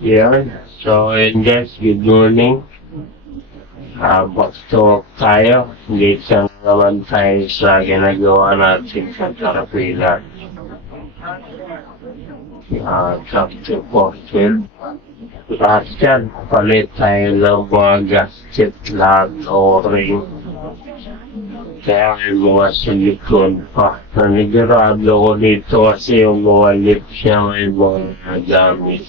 Yun. So, yun guys, good morning. Box talk tayo. Dito naman tayo sa ginagawa natin sa Tarapila. Chapter 4. Lahat yan, palit tayo ng mga gasket, lahat o ring. Kaya may mga silikon pa. Nanigurado ko dito kasi yung mga lip siya may mga damage.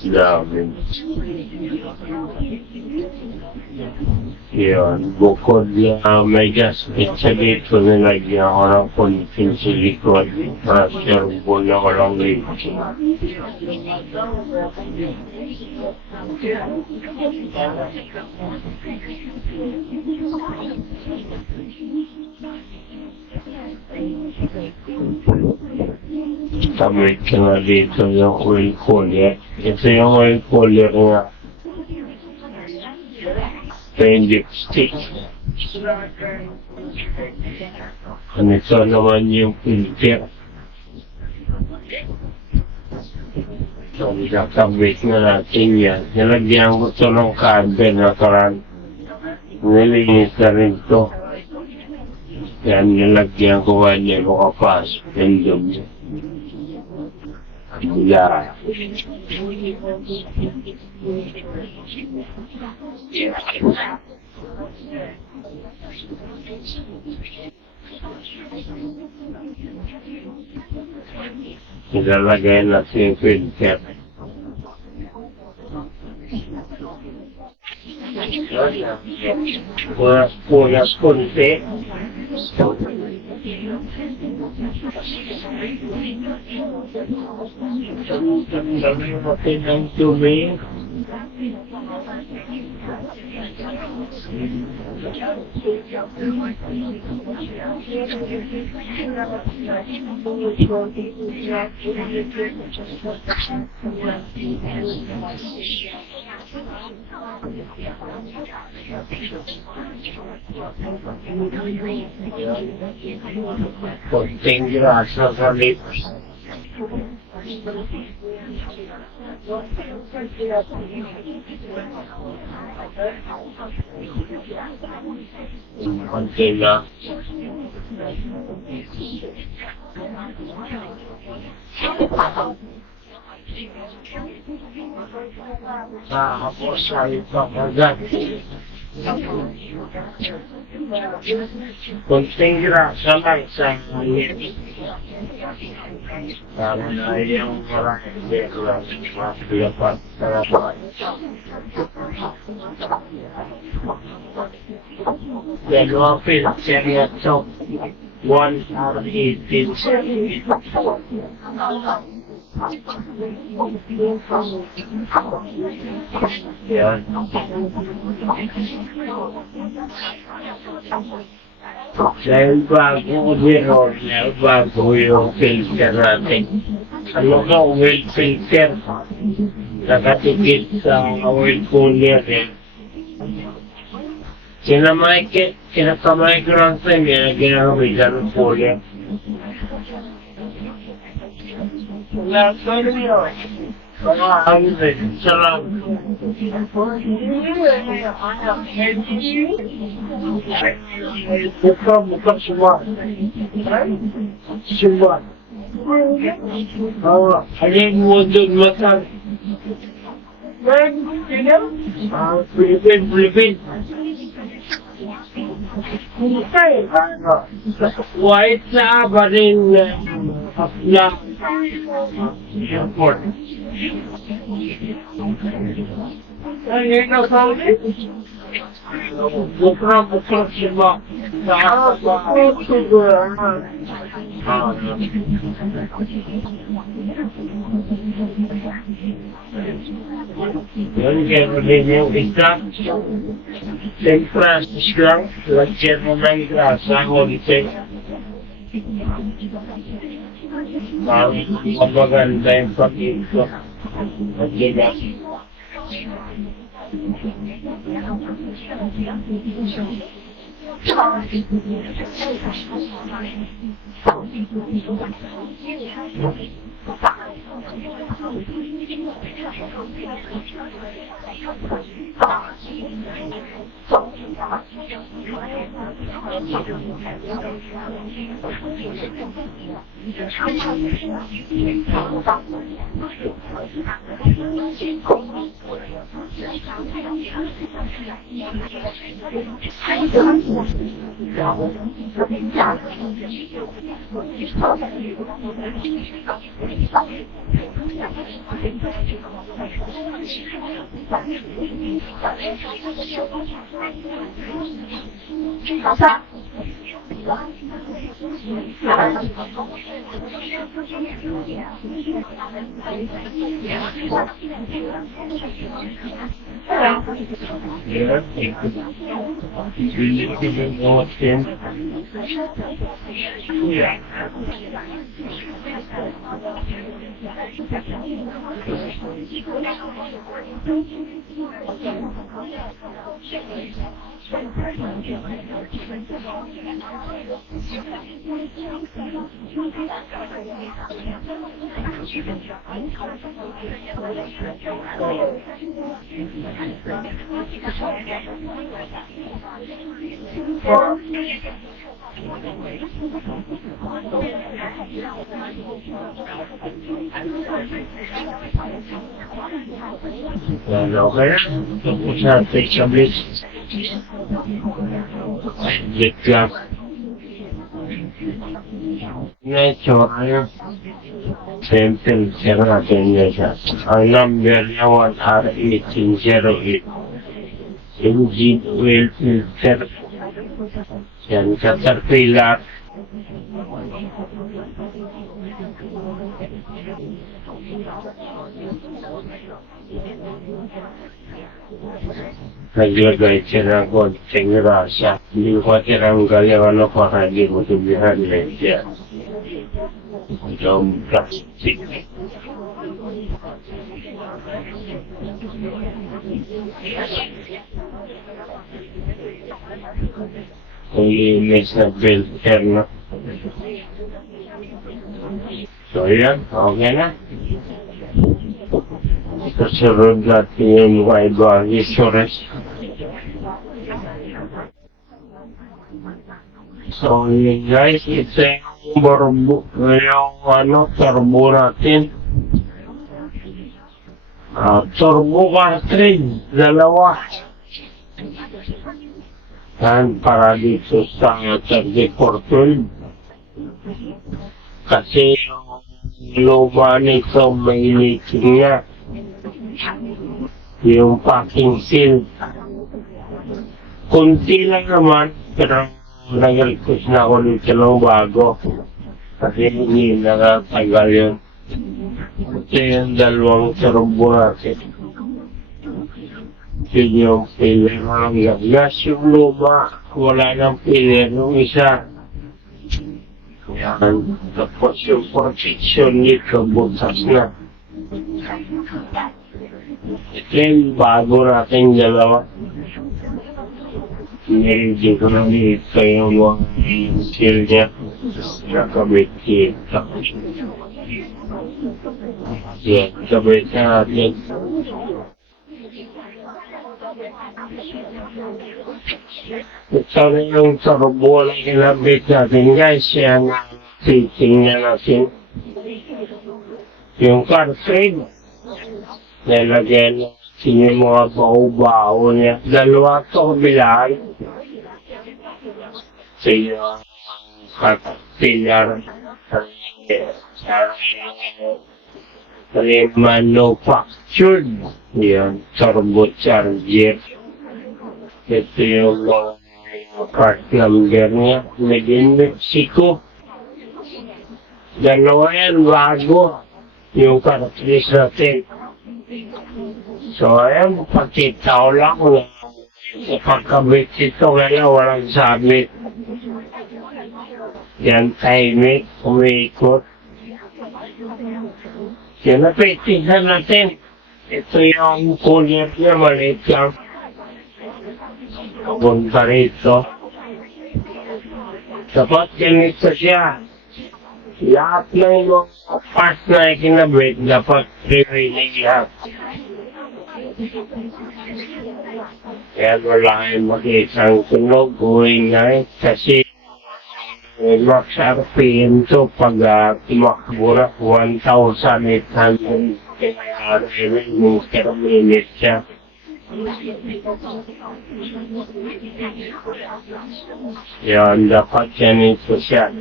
Yun, bukod na may gasket siya dito, nilagyan ko ng konting silikon. Pressure po na ko lang dito. Tabit ka na dito yung oil cooler. Ito yung oil cooler nga. Ito yung dipstick. Ito naman yung filter. So, itatabit na natin yan. Nilagyan ko ito ng carbon na karan. Nilinis na rin ito. Yan, nilagyan ko ba niya makapasok yung loob niya. Yeah. Ilalagay natin yung filter. Punas konti. Lagay natin ng tubig. Konting grasa sa lips. Konti na. Tapos ay pakagat. Konting grasa lang sa lips. Para na yung maraming beklas, mapilapat para pa. Dalawang filter niya ito. 118. Yan. Dahil bago yung filter natin. Ano ka, oil filter? Nakatikit sa oil cooler yan. Kinakamay ko lang sa inyo, ginamit ng cooler. Wala ka niyo. Ayun eh, sarap. Buka semua. Semua. Alin mo doon matang. Pilipin. White na ba rin na airport? Ay, ikaw sa ulit? Buka siya yun, gano'n din yung isa. St. Francis lang, lagyan mo ng grasa, ulitin. Parang maganda yung pag-ibig. Mag-ibig. Yeah, really didn't know what's in. Yeah. Well, okay. Tapos natin sa bit. Bit lang. Medyo ayun. Simple sira natin niya siya. Ang number niya 1R1808. Engine oil filter. Yan, caterpillar. Naglagay siya ng konting rasya. Hindi ko tinanggal yung ano para hindi mo tubihan siya. Yung plastic. Linis na filter na. So yan, okay na. Kasunod natin yung mga ibang insurance. So yun guys, ito yung turbo natin. Turbo cartridge, dalawa. Yan, para dito sa 3412. Kasi yung luma nito may leaking nga. Yung packing seal. Kunti lang naman, pero nag-request na ako dito ng bago. Kasi hindi nakatagal yun. Ito yung dalawang turbo natin. Yun yung filler ng gas. Yung luma, wala nang filler yung isa. Yan. Tapos yung protection nito, butas na. Ito yung bago natin dalawa. Hindi ko na dito yung mga seal niya. Nakabit dito. Yan, kabit na natin. Ito na yung turbo na kinabit natin guys. Yan, fitting na natin. Yung cartridge. Nilagyan natin yung mga baho-baho niya. Dalawa ito kabilaan. So yung caterpillar. Manufactured. Yan, turbocharger. Ito yung part number niya. Made in Mexico. Dalawa yan, bago. Yung cartridge natin. So, ayan, pakita ko lang na pagkabit ito, kaya walang sabit. Yan, timing, umiikot. Yan, napitisan natin. Ito yung cooler niya, maliit lang. Papunta rito. Dapat ganito siya. Lahat ng mga parts na ikinabit dapat pre-release. Kaya wala kayong makitang tunog o ingay kasi max RPM to pag tumakbo na 1,800 revenue per minute siya. Yan, dapat ganito siya.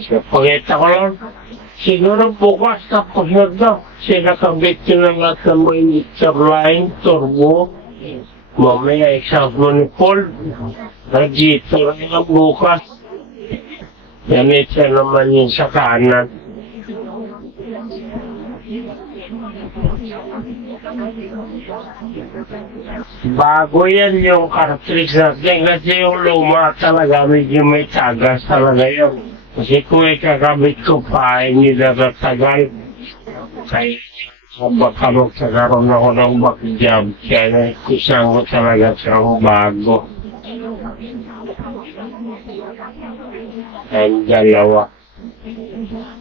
So, pakita ko lang. Siguro bukas tapos na daw. Sinakabit ko na lahat ng mga injector line, turbo. Mamaya exhaust manifold. Radiator na bukas. Ganito naman yung sa kanan. Bago yan yung cartridge natin kasi yung luma talaga medyo may tagas talaga yun. Kasi kung ikakabit ko pa, hindi na tatagal. Kaya baka magkakaroon ako ng backjab. Kaya kusang ko talaga siyang bago. Ang dalawa.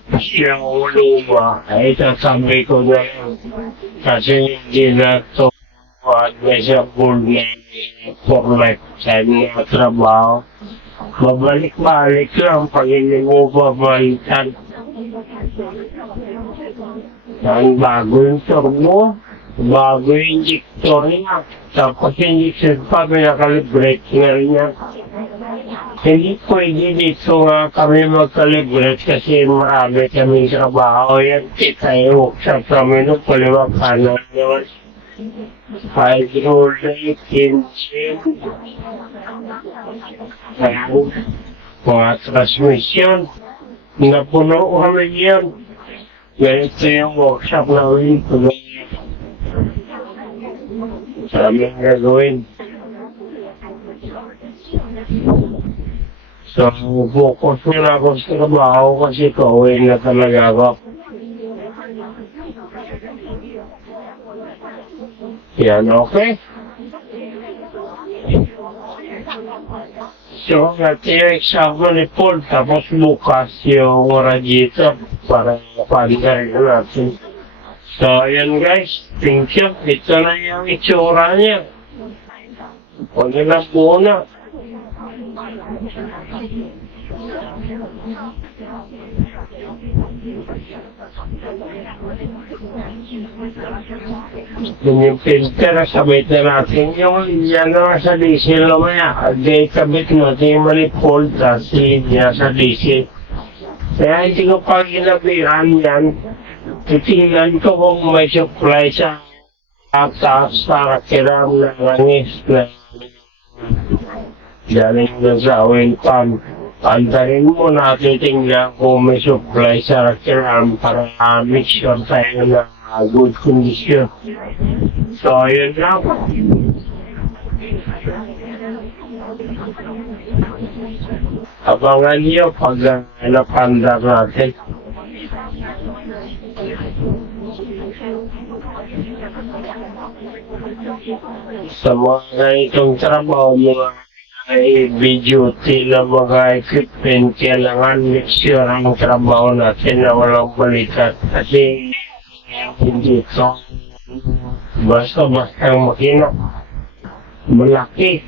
Kasi yung luma, ay tatabi ko na lang. Kasi hindi na ito may siya full na for lifetime na trabaho. Babalik-balik lang pag hindi mo babalikan. Ang bago yung turbo, bago yung injector niya. Tapos yung injector pa, pinakalibrate na rin niya. Hindi pwede dito nga kami magkalibrate kasi marami kami trabaho. Yan, kita yung workshop kami nung kaliwa kanan naman. Hydraulic engine. Ayan, mga transmission. Napuno kami yun. Ganito yung workshop namin. Maraming gagawin. So, focus na ako sa trabaho kasi kawin na talaga ako. Yan, okay? So, natin yung example ni Paul, tapos bukas yung radiator para paligarin natin. So, yan guys, thank you. Ito na yung itsura niya. Huwag na muna. Yung filter, sabit na natin yung yan na sa diesel namaya. Di kabit natin yung manifold kasi yan sa diesel. Kaya hindi ko pa ginabihan yan. Titingnan ko kung may supply sa taas para kiram na langis na galing na sa oil pump. Antarin mo na titingnan kung may supply sa kiram para make sure tayo na good condition. So, yun lang. Abangan niyo pag napanda natin. Sa mga ganitong trabaho, mga heavy duty na mga equipment, kailangan make sure ang trabaho natin na walang balikat. Kasi hindi ito basta makina. Malaki.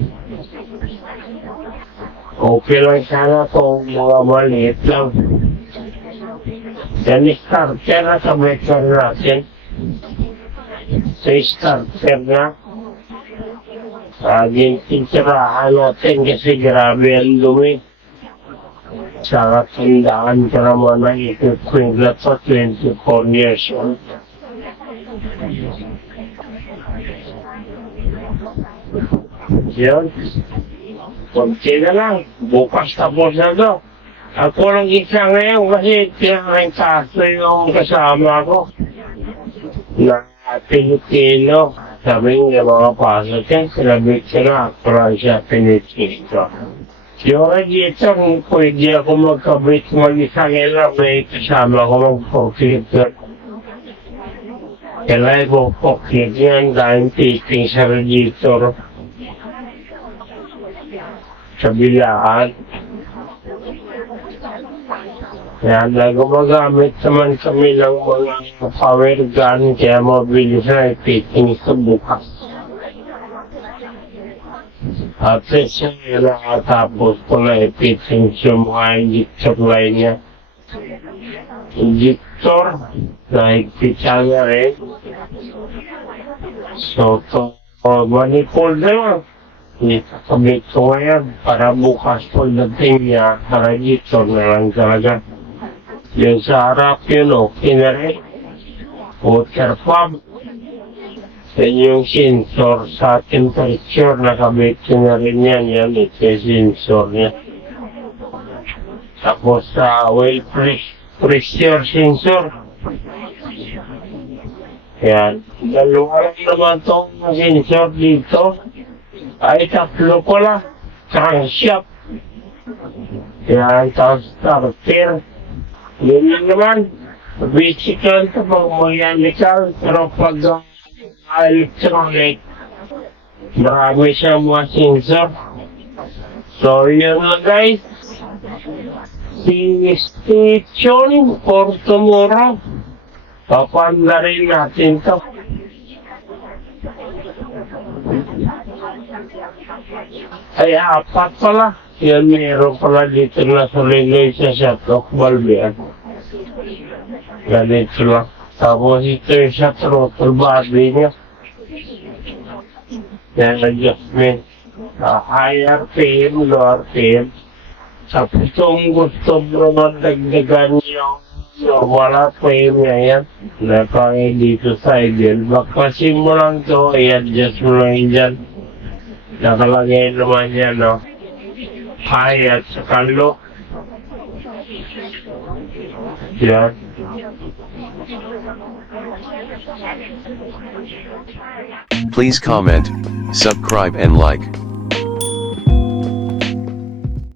Okay lang sana kung mga maliit lang. Yan starter na sabit na natin. So starter na. Tintirahan natin kasi grabe ang dumi. Saka tandaan ka naman na ikukwing na sa 24 years old. Yan. Kunti na lang. Bukas tapos na to. Ako lang isa ngayon kasi tinakain kaso yung kasama ko. Na Pilipino. Sabi nga mga pasok yan, sinabit sila, parang siya pinitito. Yung radiator, pwede ako magkabit mag-isa kailan, may kasama ko mag-forklift. Kailan ko forklift yan dahil titing sa radiator. Sa bilaan. Kaya gumagamit naman kami ng mga power gun kaya mabilis na i-fitting sa bukas. At siya nakatapos ko na i-fitting sa mga injector line niya. Injector, nahigpita na rin. So, manifold na lang. Itakabit ko ngayon para bukas pagdating niya, radiator na lang talaga. Yung sa harap yun, okay na rin. Water pump. Yan yung sensor sa temperature, nakabit ko na rin yan. Yan, ito yung sensor niya. Tapos sa oil pressure sensor. Yan. Dalawa lang naman itong sensor dito. Ay, tatlo pala. Crankshaft. Yan, tapos starter. Yun lang naman. Physical ito pag mechanical. Pero pag electronic, marami siya mga sensor. So, yun lang guys. Stay tuned for tomorrow. Papanda rin natin ito. Ay, apat pala. Yan, meron pala dito na suliloy sa shut-off valve yan. Ganito lang. Tapos ito yung sa throttle body niya. Yan, adjustment. High RPM, low RPM. Tapos kung gusto mo naman dagdagan yung normal RPM niya yan. Napangay dito sa idle. Baklasin mo lang ito, i-adjust mo lang dyan. Nakalagay naman yan, no? High at saka low. Yan. Please comment, subscribe and like.